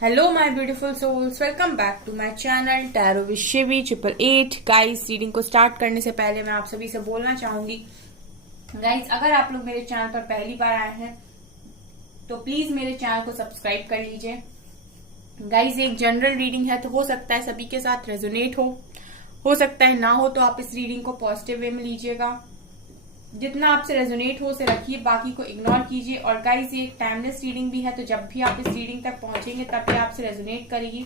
Hello my beautiful souls, welcome back to my channel tarot with Shivi 888। Guys, reading को start करने से पहले मैं आप सभी से बोलना चाहूंगी, गाइस अगर आप लोग मेरे चैनल पर पहली बार आए हैं तो प्लीज मेरे चैनल को सब्सक्राइब कर लीजिए। गाइस, एक जनरल रीडिंग है तो हो सकता है सभी के साथ रेजोनेट हो सकता है ना हो, तो आप इस रीडिंग को पॉजिटिव वे में लीजिएगा। जितना आपसे रेजोनेट हो उसे रखिए, बाकी को इग्नोर कीजिए। और गाइस, ये एक टाइमलेस रीडिंग भी है, तो जब भी आप इस रीडिंग तक पहुंचेंगे तब ये आपसे रेजोनेट करेगी।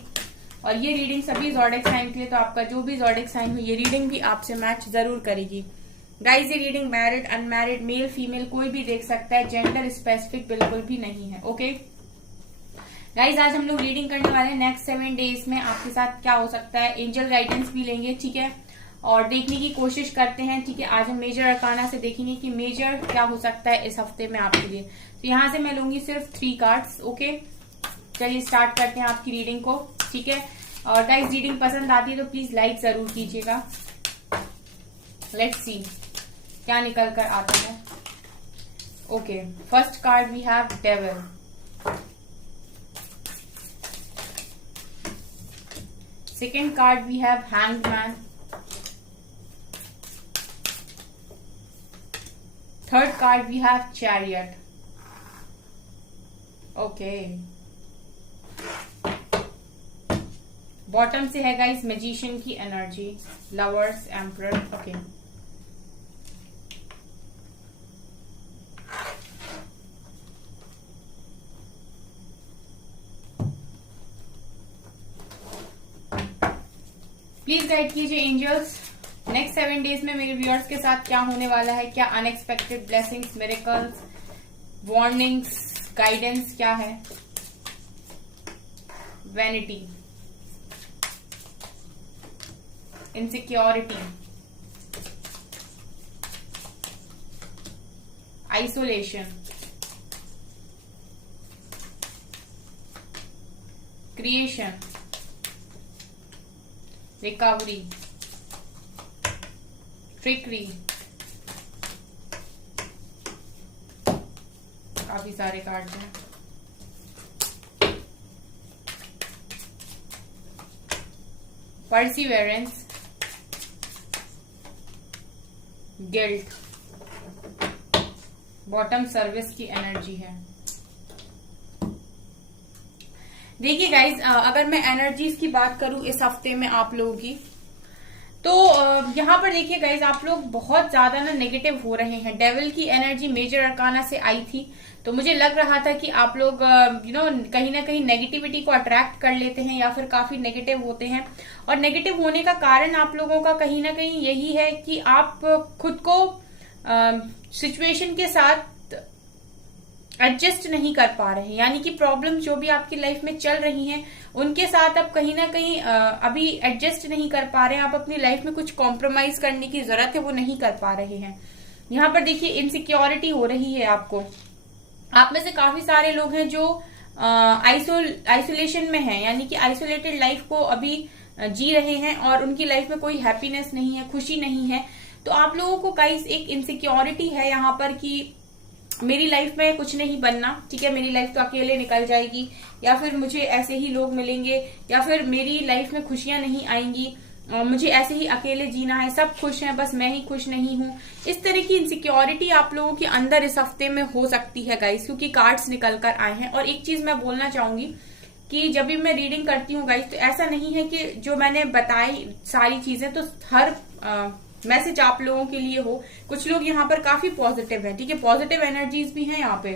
और ये रीडिंग सभी ज़ोडिएक साइन के लिए, तो आपका जो भी ज़ोडिएक साइन हो ये रीडिंग भी आपसे मैच जरूर करेगी। गाइस, ये reading married, unmarried, male female कोई भी देख सकता है, जेंडर स्पेसिफिक बिल्कुल भी नहीं है। ओके गाइस, आज हम लोग रीडिंग करने वाले हैं नेक्स्ट 7 डेज में आपके साथ क्या हो सकता है। एंजल गाइडेंस भी लेंगे, ठीक है, और देखने की कोशिश करते हैं। ठीक है, आज हम मेजर अरकाना से देखेंगे कि मेजर क्या हो सकता है इस हफ्ते में आपके लिए। तो यहाँ से मैं लूंगी सिर्फ 3 कार्ड्स। ओके, चलिए स्टार्ट करते हैं आपकी रीडिंग को। ठीक है, और गाइस रीडिंग पसंद आती है तो प्लीज लाइक जरूर कीजिएगा। लेट्स सी क्या निकल कर आता है। Okay, first card we have devil. Second card we have hanged man. Third card we have chariot. Okay, bottom से है गाइस मैजिशियन की energy, lovers, emperor. Okay, please guide कीजिए एंजल्स, नेक्स्ट 7 डेज में मेरे व्यूअर्स के साथ क्या होने वाला है। क्या unexpected blessings, miracles, warnings, guidance क्या है। Vanity, insecurity, isolation, creation, recovery, trickery. काफी सारे कार्ड्स हैं। परसिवेरेंस, गिल्ट, बॉटम सर्विस की एनर्जी है। देखिए गाइज, अगर मैं एनर्जीज की बात करूं इस हफ्ते में आप लोगों की, तो यहाँ पर देखिए गाइज, आप लोग बहुत ज्यादा ना नेगेटिव हो रहे हैं। डेविल की एनर्जी मेजर अरकाना से आई थी, तो मुझे लग रहा था कि आप लोग कहीं ना कहीं नेगेटिविटी को अट्रैक्ट कर लेते हैं या फिर काफी नेगेटिव होते हैं। और नेगेटिव होने का कारण आप लोगों का कहीं ना कहीं यही है कि आप खुद को सिचुएशन के साथ एडजस्ट नहीं कर पा रहे हैं। यानी कि प्रॉब्लम जो भी आपकी लाइफ में चल रही हैं उनके साथ आप कहीं ना कहीं अभी एडजस्ट नहीं कर पा रहे हैं। आप अपनी लाइफ में कुछ कॉम्प्रोमाइज करने की जरूरत है, वो नहीं कर पा रहे हैं। यहाँ पर देखिए इनसिक्योरिटी हो रही है आपको। आप में से काफी सारे लोग हैं जो आइसोलेशन में हैं, यानी कि आइसोलेटेड लाइफ को अभी जी रहे हैं और उनकी लाइफ में कोई हैप्पीनेस नहीं है, खुशी नहीं है। तो आप लोगों को गाइस एक इनसिक्योरिटी है यहाँ पर कि मेरी लाइफ में कुछ नहीं बनना, ठीक है, मेरी लाइफ तो अकेले निकल जाएगी, या फिर मुझे ऐसे ही लोग मिलेंगे, या फिर मेरी लाइफ में खुशियां नहीं आएंगी, मुझे ऐसे ही अकेले जीना है, सब खुश हैं बस मैं ही खुश नहीं हूं। इस तरह की इनसिक्योरिटी आप लोगों के अंदर इस हफ्ते में हो सकती है गाइस, क्योंकि कार्ड्स निकल कर आए हैं। और एक चीज मैं बोलना चाहूंगी कि जब भी मैं रीडिंग करती हूँ गाइस, तो ऐसा नहीं है कि जो मैंने बताई सारी चीजें तो हर मैसेज आप लोगों के लिए हो। कुछ लोग यहाँ पर काफी पॉजिटिव है, ठीक है, पॉजिटिव एनर्जीज भी हैं यहाँ पे,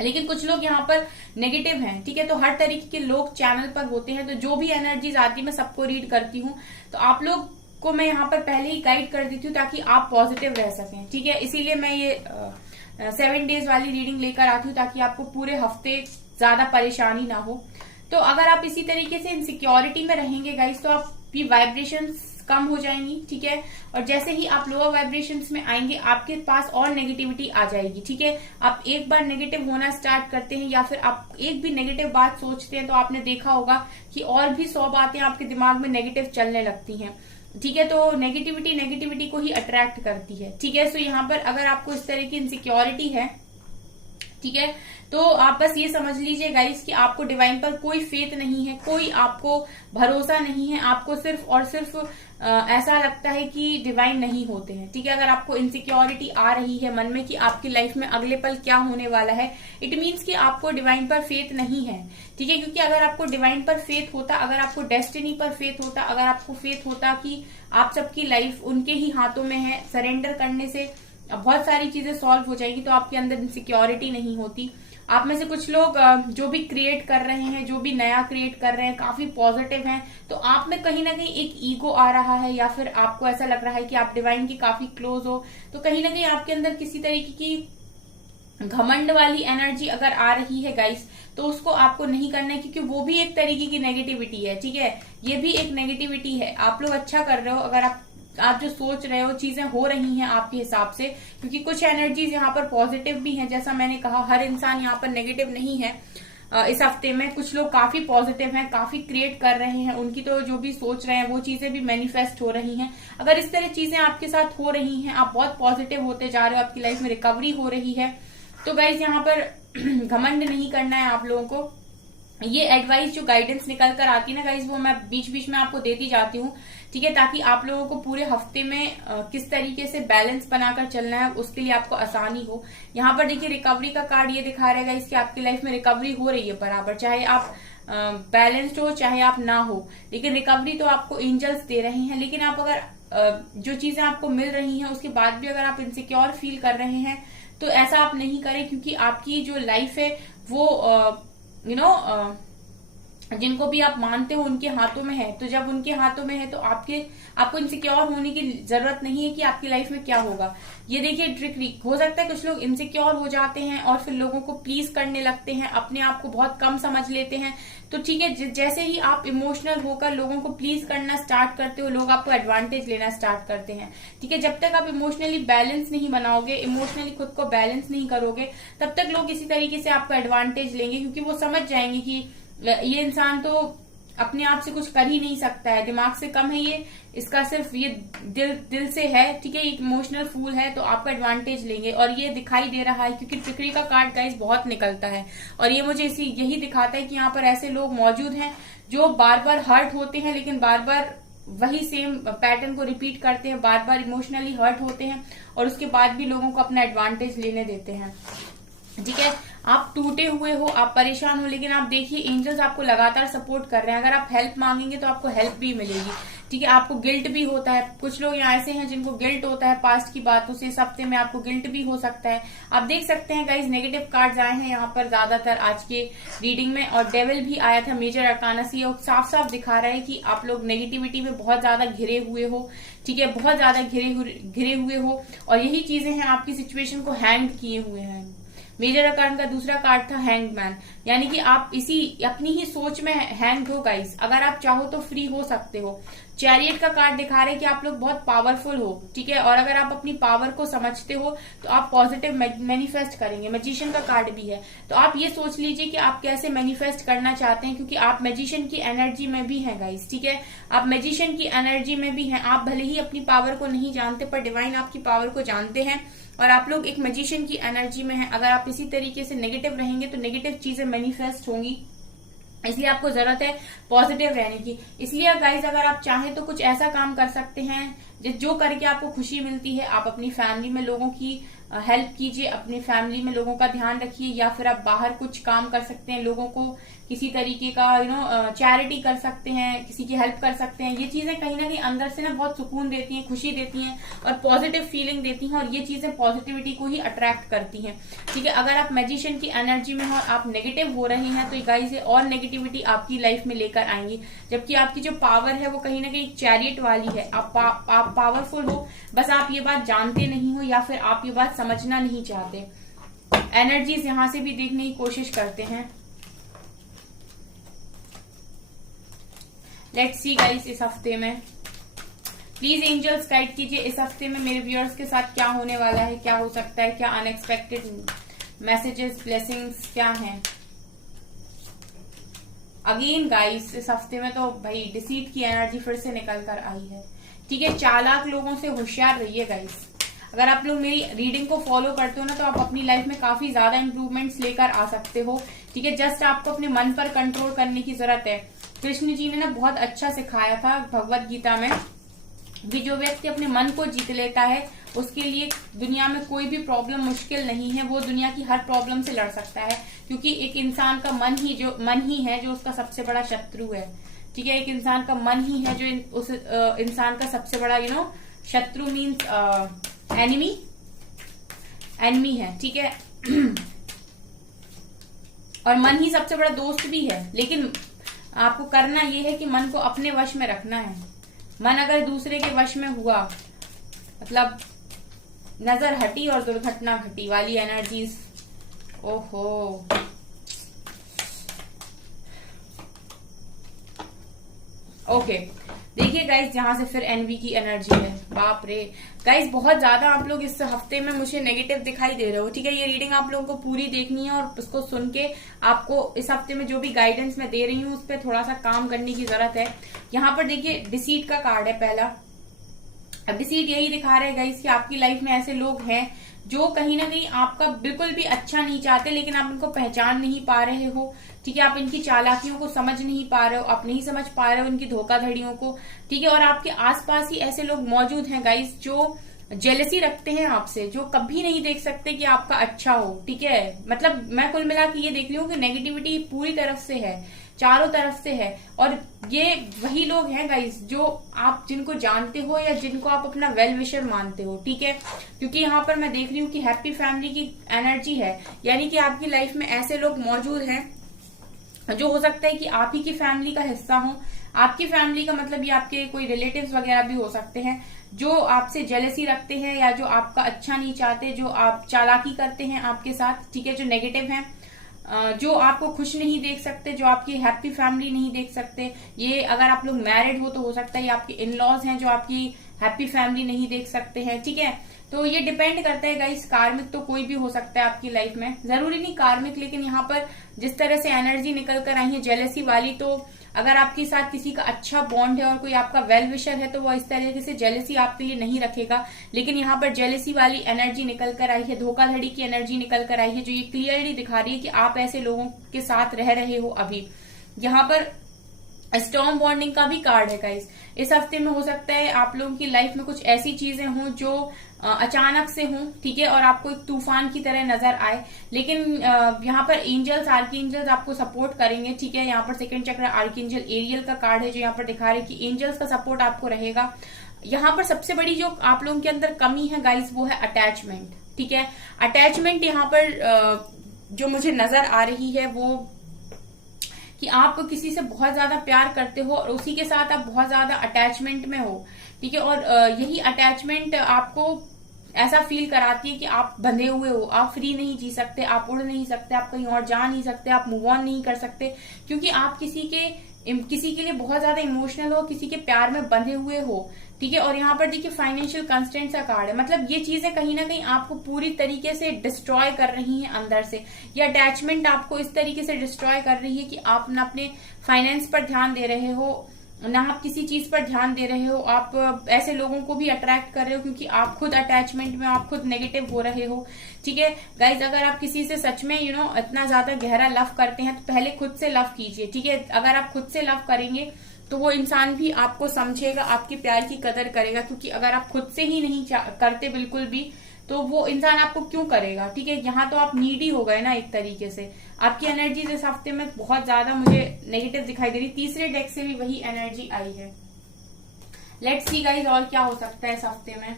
लेकिन कुछ लोग यहाँ पर नेगेटिव हैं, ठीक है। तो हर तरीके के लोग चैनल पर होते हैं, तो जो भी एनर्जीज आती है मैं सबको रीड करती हूँ। तो आप लोग को मैं यहाँ पर पहले ही गाइड कर देती हूँ ताकि आप पॉजिटिव रह सकें, ठीक है। इसीलिए मैं ये 7 डेज वाली रीडिंग लेकर आती हूँ ताकि आपको पूरे हफ्ते ज्यादा परेशानी ना हो। तो अगर आप इसी तरीके से इनसिक्योरिटी में रहेंगे गाइस, तो आपकी वाइब्रेशंस कम हो जाएंगी, ठीक है। और जैसे ही आप लोअर वाइब्रेशंस में आएंगे आपके पास और नेगेटिविटी आ जाएगी, ठीक है। आप एक बार नेगेटिव होना स्टार्ट करते हैं या फिर आप एक भी नेगेटिव बात सोचते हैं तो आपने देखा होगा कि और भी 100 बातें आपके दिमाग में नेगेटिव चलने लगती हैं, ठीक है। तो नेगेटिविटी को ही अट्रैक्ट करती है, ठीक है। सो यहाँ पर अगर आपको इस तरह की इनसिक्योरिटी है ठीक है। तो आप बस ये समझ लीजिए गाइस कि आपको डिवाइन पर कोई फेथ नहीं है, कोई आपको भरोसा नहीं है, आपको सिर्फ और सिर्फ ऐसा लगता है कि डिवाइन नहीं होते हैं। ठीक है, अगर आपको इनसिक्योरिटी आ रही है मन में कि आपकी लाइफ में अगले पल क्या होने वाला है, इट मीन्स कि आपको डिवाइन पर फेथ नहीं है। ठीक है, क्योंकि अगर आपको डिवाइन पर फेथ होता, अगर आपको डेस्टिनी पर फेथ होता, अगर आपको फेथ होता कि आप सबकी लाइफ उनके ही हाथों में है, सरेंडर करने से बहुत सारी चीजें सॉल्व हो जाएगी, तो आपके अंदर इनसिक्योरिटी नहीं होती। आप में से कुछ लोग जो भी क्रिएट कर रहे हैं, जो भी नया क्रिएट कर रहे हैं, काफी पॉजिटिव हैं, तो आप में कहीं ना कहीं एक ईगो आ रहा है, या फिर आपको ऐसा लग रहा है कि आप डिवाइन की काफी क्लोज हो, तो कहीं ना कहीं आपके अंदर किसी तरीके की घमंड वाली एनर्जी अगर आ रही है गाइस, तो उसको आपको नहीं करना है, क्योंकि वो भी एक तरीके की नेगेटिविटी है। ठीक है, ये भी एक नेगेटिविटी है। आप लोग अच्छा कर रहे हो, अगर आप जो सोच रहे हो चीजें हो रही हैं आपके हिसाब से, क्योंकि कुछ एनर्जीज यहाँ पर पॉजिटिव भी हैं। जैसा मैंने कहा, हर इंसान यहाँ पर नेगेटिव नहीं है। इस हफ्ते में कुछ लोग काफी पॉजिटिव हैं, काफी क्रिएट कर रहे हैं, उनकी तो जो भी सोच रहे हैं वो चीजें भी मैनिफेस्ट हो रही हैं। अगर इस तरह चीजें आपके साथ हो रही हैं, आप बहुत पॉजिटिव होते जा रहे हो, आपकी लाइफ में रिकवरी हो रही है, तो गाइज यहाँ पर घमंड नहीं करना है आप लोगों को। ये एडवाइस जो गाइडेंस निकल कर आती है ना गाइज, वो मैं बीच बीच में आपको देती जाती हूँ। ठीक है, ताकि आप लोगों को पूरे हफ्ते में किस तरीके से बैलेंस बनाकर चलना है, उसके लिए आपको आसानी हो। यहाँ पर देखिए, रिकवरी का कार्ड ये दिखा रहेगा इसकी आपकी लाइफ में रिकवरी हो रही है बराबर, चाहे आप बैलेंस्ड हो चाहे आप ना हो, लेकिन रिकवरी तो आपको एंजल्स दे रहे हैं। लेकिन आप अगर जो चीजें आपको मिल रही हैं उसके बाद भी अगर आप इनसिक्योर फील कर रहे हैं, तो ऐसा आप नहीं करें, क्योंकि आपकी जो लाइफ है वो जिनको भी आप मानते हो उनके हाथों में है। तो जब उनके हाथों में है तो आपको इनसिक्योर होने की जरूरत नहीं है कि आपकी लाइफ में क्या होगा। ये देखिए, ट्रिक हो सकता है कुछ लोग इनसिक्योर हो जाते हैं और फिर लोगों को प्लीज करने लगते हैं, अपने आप को बहुत कम समझ लेते हैं। तो ठीक है, जैसे ही आप इमोशनल होकर लोगों को प्लीज करना स्टार्ट करते हो, लोग आपको एडवांटेज लेना स्टार्ट करते हैं। ठीक है, जब तक आप इमोशनली बैलेंस नहीं बनाओगे, इमोशनली खुद को बैलेंस नहीं करोगे, तब तक लोग इसी तरीके से आपको एडवांटेज लेंगे, क्योंकि वो समझ जाएंगे कि ये इंसान तो अपने आप से कुछ कर ही नहीं सकता है, दिमाग से कम है ये, इसका सिर्फ ये दिल से है। ठीक है, इमोशनल फूल है, तो आपका एडवांटेज लेंगे। और ये दिखाई दे रहा है क्योंकि ट्रिकरी का कार्ड गाइस बहुत निकलता है, और ये मुझे यही दिखाता है कि यहाँ पर ऐसे लोग मौजूद हैं जो बार बार हर्ट होते हैं, लेकिन बार बार वही सेम पैटर्न को रिपीट करते हैं, बार बार इमोशनली हर्ट होते हैं, और उसके बाद भी लोगों को अपना एडवांटेज लेने देते हैं। ठीक है, आप टूटे हुए हो, आप परेशान हो, लेकिन आप देखिए एंजल्स आपको लगातार सपोर्ट कर रहे हैं। अगर आप हेल्प मांगेंगे तो आपको हेल्प भी मिलेगी। ठीक है, आपको गिल्ट भी होता है, कुछ लोग यहाँ ऐसे हैं जिनको गिल्ट होता है पास्ट की बातों से, इस हफ्ते में आपको गिल्ट भी हो सकता है। आप देख सकते हैं गाइज, नेगेटिव कार्ड्स आए हैं यहाँ पर ज्यादातर आज के रीडिंग में, और डेविल भी आया था मेजर अरकाना से, और साफ साफ दिखा रहा है कि आप लोग नेगेटिविटी में बहुत ज्यादा घिरे हुए हो। ठीक है, बहुत ज्यादा घिरे हुए हो, और यही चीजें हैं आपकी सिचुएशन को हैंग किए हुए हैं। मेजर अकाउंट का दूसरा कार्ड था हैंग मैन, यानी कि आप अपनी ही सोच में हैंग हो गाइस। अगर आप चाहो तो फ्री हो सकते हो। चैरियट का कार्ड दिखा रहे हैं कि आप लोग बहुत पावरफुल हो। ठीक है, और अगर आप अपनी पावर को समझते हो तो आप पॉजिटिव मैनिफेस्ट करेंगे। मैजिशियन का कार्ड भी है, तो आप ये सोच लीजिए कि आप कैसे मैनिफेस्ट करना चाहते हैं, क्योंकि आप मैजिशियन की एनर्जी में भी हैं गाइस। ठीक है, आप मैजिशियन की एनर्जी में भी हैं। आप भले ही अपनी पावर को नहीं जानते, पर डिवाइन आपकी पावर को जानते हैं, और आप लोग एक मैजिशियन की एनर्जी में हैं। अगर आप इसी तरीके से नेगेटिव रहेंगे तो नेगेटिव चीजें मैनिफेस्ट होंगी, इसलिए आपको जरूरत है पॉजिटिव रहने की। इसलिए गाइज, अगर आप चाहें तो कुछ ऐसा काम कर सकते हैं जो करके आपको खुशी मिलती है। आप अपनी फैमिली में लोगों की हेल्प कीजिए, अपनी फैमिली में लोगों का ध्यान रखिए, या फिर आप बाहर कुछ काम कर सकते हैं, लोगों को किसी तरीके का चैरिटी कर सकते हैं, किसी की हेल्प कर सकते हैं। ये चीजें कहीं ना कहीं अंदर से ना बहुत सुकून देती हैं, खुशी देती हैं, और पॉजिटिव फीलिंग देती हैं, और ये चीजें पॉजिटिविटी को ही अट्रैक्ट करती हैं। ठीक है, अगर आप मैजिशियन की एनर्जी में हो और आप नेगेटिव हो रहे हैं, तो गाइस ये और नेगेटिविटी आपकी लाइफ में लेकर आएंगी। जबकि आपकी जो पावर है वो कहीं ना कहीं चैरियट वाली है। आप पावरफुल हो, बस आप ये बात जानते नहीं हो, या फिर आप ये बात समझना नहीं चाहते। एनर्जीज यहां से भी देखने की कोशिश करते हैं। लेट्स सी गाइस, इस हफ्ते में प्लीज एंजल्स गाइड कीजिए, इस हफ्ते में मेरे व्यूअर्स के साथ क्या होने वाला है, क्या हो सकता है, क्या अनएक्सपेक्टेड मैसेजेस, ब्लेसिंग्स क्या हैं। अगेन गाइस, इस हफ्ते में तो भाई डिसीट की एनर्जी फिर से निकल कर आई है। ठीक है, चालाक लोगों से होशियार रहिए गाइस। अगर आप लोग मेरी रीडिंग को फॉलो करते हो ना, तो आप अपनी लाइफ में काफी ज्यादा इंप्रूवमेंट्स लेकर आ सकते हो। ठीक है, जस्ट आपको अपने मन पर कंट्रोल करने की जरूरत है। कृष्ण जी ने ना बहुत अच्छा सिखाया था भगवत गीता में कि जो व्यक्ति अपने मन को जीत लेता है, उसके लिए दुनिया में कोई भी प्रॉब्लम मुश्किल नहीं है। वो दुनिया की हर प्रॉब्लम से लड़ सकता है, क्योंकि एक इंसान का मन ही है जो उसका सबसे बड़ा शत्रु है। ठीक है, एक इंसान का मन ही है जो उस इंसान का सबसे बड़ा शत्रु मीन्स एनिमी है। ठीक है और मन ही सबसे बड़ा दोस्त भी है। लेकिन आपको करना ये है कि मन को अपने वश में रखना है। मन अगर दूसरे के वश में हुआ, मतलब नजर हटी और दुर्घटना घटी वाली एनर्जीज, ओहो। ओके, देखिए गाइस, जहां से फिर एनवी की एनर्जी है, बाप रे गाइस, बहुत ज्यादा आप लोग इस हफ्ते में मुझे नेगेटिव दिखाई दे रहे हो। ठीक है, ये रीडिंग आप लोगों को पूरी देखनी है और उसको सुन के आपको इस हफ्ते में जो भी गाइडेंस मैं दे रही हूँ उस पर थोड़ा सा काम करने की जरूरत है। यहाँ पर देखिए डिसीट का कार्ड है पहला। अब डिसीट यही दिखा रहे हैं गाइस कि आपकी लाइफ में ऐसे लोग हैं जो कहीं ना कहीं आपका बिल्कुल भी अच्छा नहीं चाहते, लेकिन आप इनको पहचान नहीं पा रहे हो। ठीक है, आप इनकी चालाकियों को समझ नहीं पा रहे हो, आप नहीं समझ पा रहे हो इनकी धोखाधड़ियों को। ठीक है, और आपके आसपास ही ऐसे लोग मौजूद हैं गाइस जो जेलसी रखते हैं आपसे, जो कभी नहीं देख सकते कि आपका अच्छा हो। ठीक है, मतलब मैं कुल मिला के ये देख रही हूँ कि नेगेटिविटी पूरी तरफ से है, चारों तरफ से है। और ये वही लोग हैं गाइस जो आप जिनको जानते हो या जिनको आप अपना वेल विशर मानते हो। ठीक है, क्योंकि यहाँ पर मैं देख रही हूँ कि हैप्पी फैमिली की एनर्जी है, यानी कि आपकी लाइफ में ऐसे लोग मौजूद हैं जो हो सकता है कि आप ही की फैमिली का हिस्सा हो। आपकी फैमिली का मतलब ये आपके कोई रिलेटिव्स वगैरह भी हो सकते हैं जो आपसे जेलसी रखते हैं या जो आपका अच्छा नहीं चाहते, जो आप चालाकी करते हैं आपके साथ। ठीक है, जो नेगेटिव हैं, जो आपको खुश नहीं देख सकते, जो आपकी हैप्पी फैमिली नहीं देख सकते। ये अगर आप लोग मैरिड हो तो हो सकता है ये आपके इन लॉज हैं जो आपकी हैप्पी फैमिली नहीं देख सकते हैं। ठीक है, तो ये डिपेंड करता है गाइस, कार्मिक तो कोई भी हो सकता है आपकी लाइफ में, जरूरी नहीं कार्मिक, लेकिन यहाँ पर जिस तरह से एनर्जी निकल कर आई है जेलसी वाली, तो अगर आपके साथ किसी का अच्छा बॉन्ड है और कोई आपका वेल विशर है तो वो इस तरीके से जेलसी आपके लिए नहीं रखेगा। लेकिन यहाँ पर जेलसी वाली एनर्जी निकल कर आई है, धोखाधड़ी की एनर्जी निकल कर आई है, जो ये क्लियरली दिखा रही है कि आप ऐसे लोगों के साथ रह रहे हो अभी। यहाँ पर स्टॉर्म बॉन्डिंग का भी कार्ड है गाइस। इस हफ्ते में हो सकता है आप लोगों की लाइफ में कुछ ऐसी चीजें हों जो अचानक से हों। ठीक है, और आपको एक तूफान की तरह नजर आए, लेकिन यहाँ पर एंजल्स, आर्कएंजल्स आपको सपोर्ट करेंगे। ठीक है, यहाँ पर सेकंड चक्र आर्कएंजल एरियल का कार्ड है जो यहाँ पर दिखा रहे हैं कि एंजल्स का सपोर्ट आपको रहेगा। यहाँ पर सबसे बड़ी जो आप लोगों के अंदर कमी है गाइस वो है अटैचमेंट। ठीक है, अटैचमेंट यहाँ पर जो मुझे नजर आ रही है वो कि आप किसी से बहुत ज्यादा प्यार करते हो और उसी के साथ आप बहुत ज्यादा अटैचमेंट में हो। ठीक है, और यही अटैचमेंट आपको ऐसा फील कराती है कि आप बंधे हुए हो, आप फ्री नहीं जी सकते, आप उड़ नहीं सकते, आप कहीं और जा नहीं सकते, आप मूव ऑन नहीं कर सकते, क्योंकि आप किसी के लिए बहुत ज्यादा इमोशनल हो, किसी के प्यार में बंधे हुए हो। ठीक है, और यहाँ पर देखिए फाइनेंशियल कंस्ट्रेंट्स का कार्ड है, मतलब ये चीजें कहीं ना कहीं आपको पूरी तरीके से डिस्ट्रॉय कर रही हैं अंदर से, या अटैचमेंट आपको इस तरीके से डिस्ट्रॉय कर रही है कि आप ना अपने फाइनेंस पर ध्यान दे रहे हो, ना आप किसी चीज पर ध्यान दे रहे हो। आप ऐसे लोगों को भी अट्रैक्ट कर रहे हो क्योंकि आप खुद अटैचमेंट में, आप खुद नेगेटिव हो रहे हो। ठीक है गाइज, अगर आप किसी से सच में इतना ज्यादा गहरा लव करते हैं तो पहले खुद से लव कीजिए। ठीक है, अगर आप खुद से लव करेंगे तो वो इंसान भी आपको समझेगा, आपके प्यार की कदर करेगा, क्योंकि अगर आप खुद से ही नहीं करते बिल्कुल भी तो वो इंसान आपको क्यों करेगा। ठीक है, यहाँ तो आप नीडी हो गए ना एक तरीके से। आपकी एनर्जी इस हफ्ते में बहुत ज्यादा मुझे नेगेटिव दिखाई दे रही। तीसरे डेक से भी वही एनर्जी आई है। लेट्स सी गाइस और क्या हो सकता है इस हफ्ते में।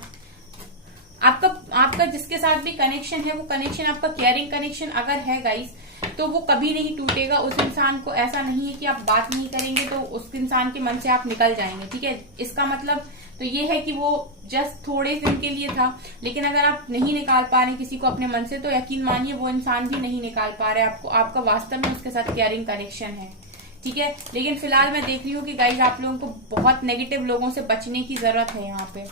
आपका जिसके साथ भी कनेक्शन है वो कनेक्शन आपका केयरिंग कनेक्शन अगर है गाइस तो वो कभी नहीं टूटेगा। उस इंसान को ऐसा नहीं है कि आप बात नहीं करेंगे तो उस इंसान के मन से आप निकल जाएंगे। ठीक है, इसका मतलब तो ये है कि वो जस्ट थोड़े दिन के लिए था, लेकिन अगर आप नहीं निकाल पा रहे किसी को अपने मन से तो यकीन मानिए वो इंसान भी नहीं निकाल पा रहा है आपको, आपका वास्तव में उसके साथ केयरिंग कनेक्शन है। ठीक है, लेकिन फिलहाल मैं देख रही हूँ कि गाइज आप लोगों को बहुत नेगेटिव लोगों से बचने की जरूरत है। यहाँ पे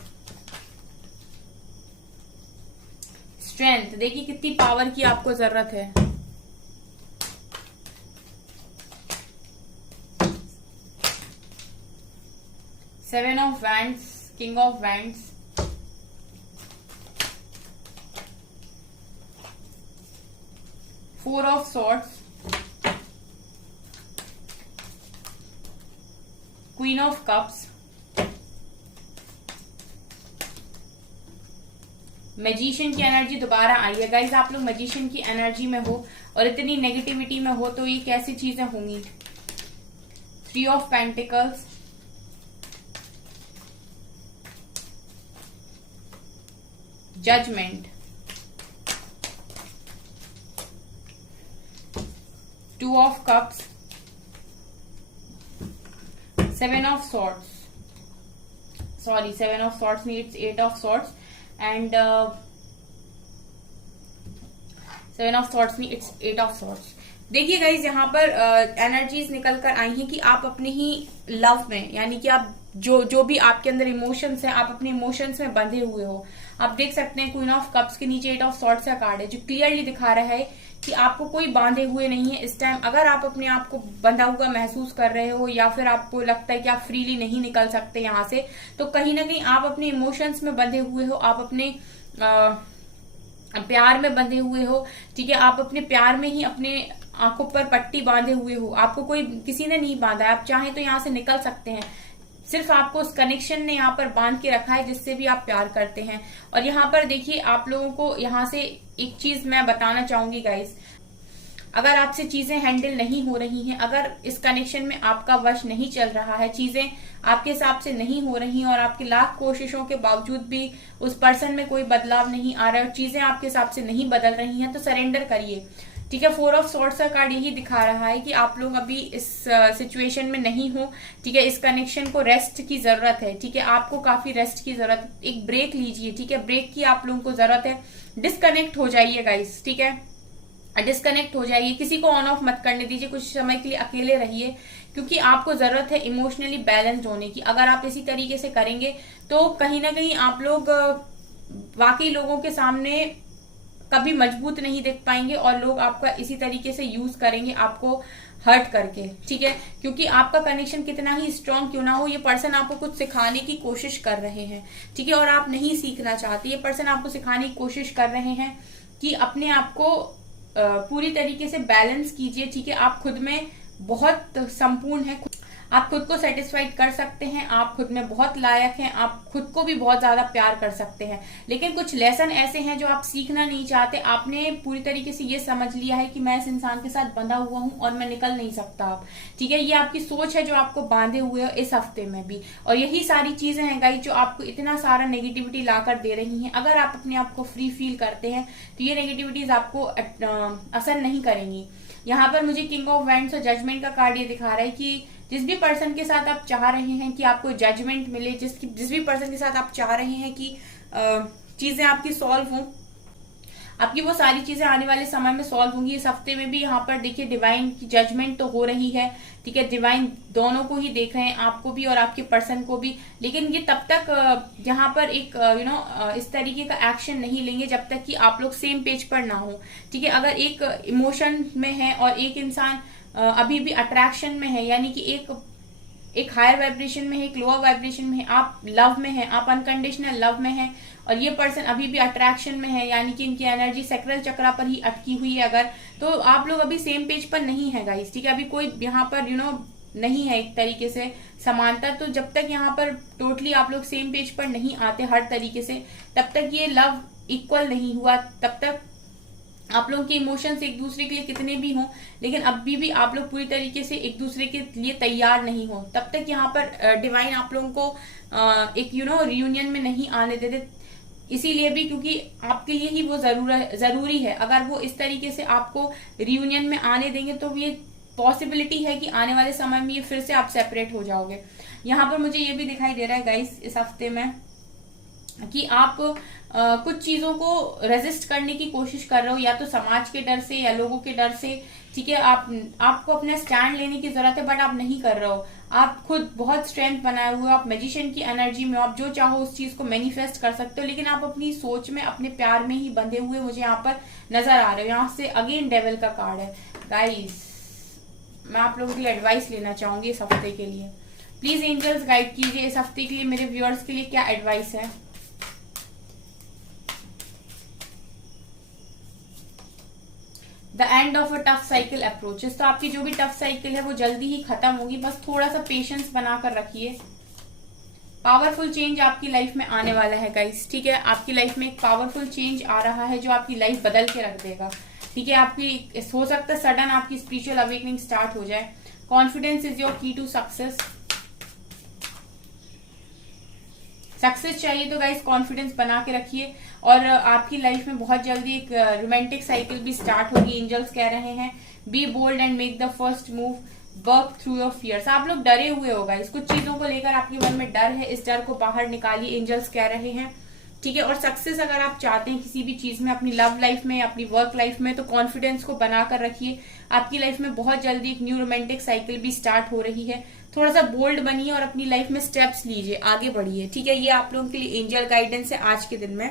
स्ट्रेंथ देखिए कितनी पावर की आपको जरूरत है। Seven of wands, king of wands, 4 of swords, queen of cups, magician की एनर्जी दोबारा आई है गाइज। आप लोग मैजिशियन की एनर्जी में हो और इतनी नेगेटिविटी में हो तो ये कैसी चीजें होंगी। 3 of pentacles, judgement, 2 of cups, 7 of swords, sorry 7 of swords नहीं, it's 8 of swords and 7 of swords नहीं, इट्स 8 ऑफ सॉर्ड्स। देखिए गाइज यहाँ पर एनर्जीज निकल कर आई हैं कि आप अपने ही लव में, यानी कि आप जो भी आपके अंदर इमोशंस हैं, आप अपने इमोशंस में बंधे हुए हो। आप देख सकते हैं क्वीन ऑफ कप्स के नीचे 8 ऑफ सॉर्ड्स का कार्ड है जो क्लियरली दिखा रहा है कि आपको कोई बांधे हुए नहीं है इस टाइम। अगर आप अपने आप को बंधा हुआ महसूस कर रहे हो या फिर आपको लगता है कि आप फ्रीली नहीं निकल सकते यहाँ से, तो कहीं ना कहीं आप अपने इमोशंस में बंधे हुए हो, आप अपने प्यार में बंधे हुए हो, ठीक है। आप अपने प्यार में ही अपने आंखों पर पट्टी बांधे हुए हो, आपको कोई किसी ने नहीं बांधा है। आप चाहें तो यहाँ से निकल सकते हैं, सिर्फ आपको उस कनेक्शन ने यहाँ पर बांध के रखा है जिससे भी आप प्यार करते हैं। और यहाँ पर देखिए आप लोगों को यहाँ से एक चीज मैं बताना चाहूंगी गाइस, अगर आपसे चीजें हैंडल नहीं हो रही हैं, अगर इस कनेक्शन में आपका वश नहीं चल रहा है, चीजें आपके हिसाब से नहीं हो रही और आपके लाख कोशिशों के बावजूद भी उस पर्सन में कोई बदलाव नहीं आ रहा है और चीजें आपके हिसाब से नहीं बदल रही हैं, तो सरेंडर करिए, ठीक है। 4 ऑफ सॉर्ड्स का कार्ड यही दिखा रहा है कि आप लोग अभी इस सिचुएशन में नहीं हो, ठीक है। इस कनेक्शन को रेस्ट की जरूरत है, ठीक है। आपको काफी रेस्ट की जरूरत, एक ब्रेक लीजिए, ठीक है। ब्रेक की आप लोगों को जरूरत है। डिस्कनेक्ट हो जाइए गाइस, ठीक है। डिस्कनेक्ट हो जाइए, किसी को ऑन ऑफ मत करने दीजिए, कुछ समय के लिए अकेले रहिए, क्योंकि आपको जरूरत है इमोशनली बैलेंस्ड होने की। अगर आप इसी तरीके से करेंगे तो कहीं ना कहीं आप लोग वाकई लोगों के सामने कभी मजबूत नहीं दिख पाएंगे और लोग आपका इसी तरीके से यूज करेंगे आपको हर्ट करके, ठीक है। क्योंकि आपका कनेक्शन कितना ही स्ट्रांग क्यों ना हो, ये पर्सन आपको कुछ सिखाने की कोशिश कर रहे हैं, ठीक है। और आप नहीं सीखना चाहते, ये पर्सन आपको सिखाने की कोशिश कर रहे हैं कि अपने आप को पूरी तरीके से बैलेंस कीजिए, ठीक है। आप खुद में बहुत संपूर्ण है, आप खुद को सेटिस्फाइड कर सकते हैं, आप खुद में बहुत लायक हैं, आप खुद को भी बहुत ज्यादा प्यार कर सकते हैं। लेकिन कुछ लेसन ऐसे हैं जो आप सीखना नहीं चाहते, आपने पूरी तरीके से ये समझ लिया है कि मैं इस इंसान के साथ बंधा हुआ हूं और मैं निकल नहीं सकता अब, ठीक है। ये आपकी सोच है जो आपको बांधे हुए है इस हफ्ते में भी, और यही सारी चीजें हैं गाइस जो आपको इतना सारा नेगेटिविटी लाकर दे रही हैं। अगर आप अपने आप को फ्री फील करते हैं तो ये नेगेटिविटीज आपको असर नहीं करेंगी। यहाँ पर मुझे किंग ऑफ वैंड्स और जजमेंट का कार्ड ये दिखा रहा है कि जिस भी पर्सन के साथ आप चाह रहे हैं कि आपको जजमेंट मिले, जिस भी पर्सन के साथ आप चाह रहे हैं कि चीजें आपकी सॉल्व हों, आपकी वो सारी चीजें आने वाले समय में सॉल्व होंगी। इस हफ्ते में भी यहाँ पर देखिए डिवाइन की जजमेंट तो हो रही है, ठीक है। डिवाइन दोनों को ही देख रहे हैं, आपको भी और आपके पर्सन को भी। लेकिन ये तब तक यहाँ पर एक इस तरीके का एक्शन नहीं लेंगे जब तक कि आप लोग सेम पेज पर ना हो, ठीक है। अगर एक इमोशन में है और एक इंसान अभी भी अट्रैक्शन में है, यानी कि एक हायर वाइब्रेशन में है, एक लोअर वाइब्रेशन में है, आप लव में है, आप अनकंडीशनल लव में है और ये पर्सन अभी भी अट्रैक्शन में है, यानी कि इनकी एनर्जी सैक्रल चक्रा पर ही अटकी हुई है, अगर तो आप लोग अभी सेम पेज पर नहीं है गाइस, ठीक है। अभी कोई यहाँ पर नहीं है एक तरीके से समानता। तो जब तक यहाँ पर टोटली आप लोग सेम पेज पर नहीं आते हर तरीके से, तब तक ये लव इक्वल नहीं हुआ, तब तक आप लोगों के इमोशंस एक दूसरे के लिए कितने भी हों, लेकिन अभी भी आप लोग पूरी तरीके से एक दूसरे के लिए तैयार नहीं हो, तब तक यहाँ पर डिवाइन आप लोगों को एक रियूनियन में नहीं आने देते। इसीलिए भी क्योंकि आपके लिए ही वो जरूरी है। अगर वो इस तरीके से आपको रियूनियन में आने देंगे तो ये पॉसिबिलिटी है कि आने वाले समय में ये फिर से आप सेपरेट हो जाओगे। यहाँ पर मुझे ये भी दिखाई दे रहा है गाइस इस हफ्ते में कि आप कुछ चीजों को रेजिस्ट करने की कोशिश कर रहे हो, या तो समाज के डर से या लोगों के डर से, ठीक है। आपको अपना स्टैंड लेने की जरूरत है बट आप नहीं कर रहे हो। आप खुद बहुत स्ट्रेंथ बनाए हुए हो, आप मैजिशियन की एनर्जी में, आप जो चाहो उस चीज को मैनिफेस्ट कर सकते हो, लेकिन आप अपनी सोच में, अपने प्यार में ही बंधे हुए मुझे यहाँ पर नजर आ रहे हो। यहाँ से अगेन डेविल का कार्ड है गाइस। मैं आप लोगों के लिए एडवाइस लेना चाहूंगी इस हफ्ते के लिए। प्लीज एंजल्स गाइड कीजिए इस हफ्ते के लिए मेरे व्यूअर्स के लिए क्या एडवाइस है। The end of a tough cycle approaches. तो आपकी जो भी टफ साइकिल है वो जल्दी ही खत्म होगी, बस थोड़ा सा पेशेंस बनाकर रखिए। पावरफुल चेंज आपकी लाइफ में आने वाला है गाइस, ठीक है। आपकी लाइफ में एक पावरफुल चेंज आ रहा है जो आपकी लाइफ बदल के रख देगा, ठीक है। आपकी हो सकता है सडन आपकी स्पिरिचुअल अवेकनिंग स्टार्ट हो जाए। कॉन्फिडेंस इज योर की टू सक्सेस। सक्सेस चाहिए तो गाइस कॉन्फिडेंस बना के रखिए, और आपकी लाइफ में बहुत जल्दी एक रोमांटिक साइकिल भी स्टार्ट होगी। एंजल्स कह रहे हैं be bold and make the first move, work through your fears. आप लोग डरे हुए होगा, इस कुछ चीजों को लेकर आपके मन में डर है, इस डर को बाहर निकालिए, एंजल्स कह रहे हैं, ठीक है। और सक्सेस अगर आप चाहते हैं किसी भी चीज में, अपनी लव लाइफ में, अपनी वर्क लाइफ में, तो कॉन्फिडेंस को बनाकर रखिए। आपकी लाइफ में बहुत जल्दी एक न्यू रोमांटिक साइकिल भी स्टार्ट हो रही है। थोड़ा सा बोल्ड बनिए और अपनी लाइफ में स्टेप्स लीजिए, आगे बढ़िए, ठीक है। ये आप लोगों के लिए एंजल गाइडेंस है आज के दिन में।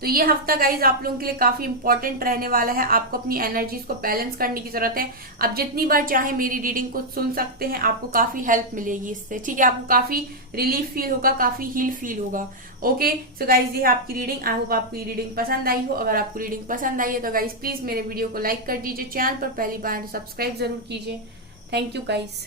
तो ये हफ्ता गाइज आप लोगों के लिए काफी इंपॉर्टेंट रहने वाला है। आपको अपनी एनर्जीज को बैलेंस करने की जरूरत है। आप जितनी बार चाहे मेरी रीडिंग को सुन सकते हैं, आपको काफी हेल्प मिलेगी इससे, ठीक है। आपको काफी रिलीफ फील होगा, काफी हील फील होगा। ओके सो गाइज ये है आपकी रीडिंग। आई होप आपको रीडिंग पसंद आई हो। अगर आपको रीडिंग पसंद आई है तो गाइज प्लीज मेरे वीडियो को लाइक कर दीजिए, चैनल पर पहली बार तो सब्सक्राइब जरूर कीजिए। Thank you guys.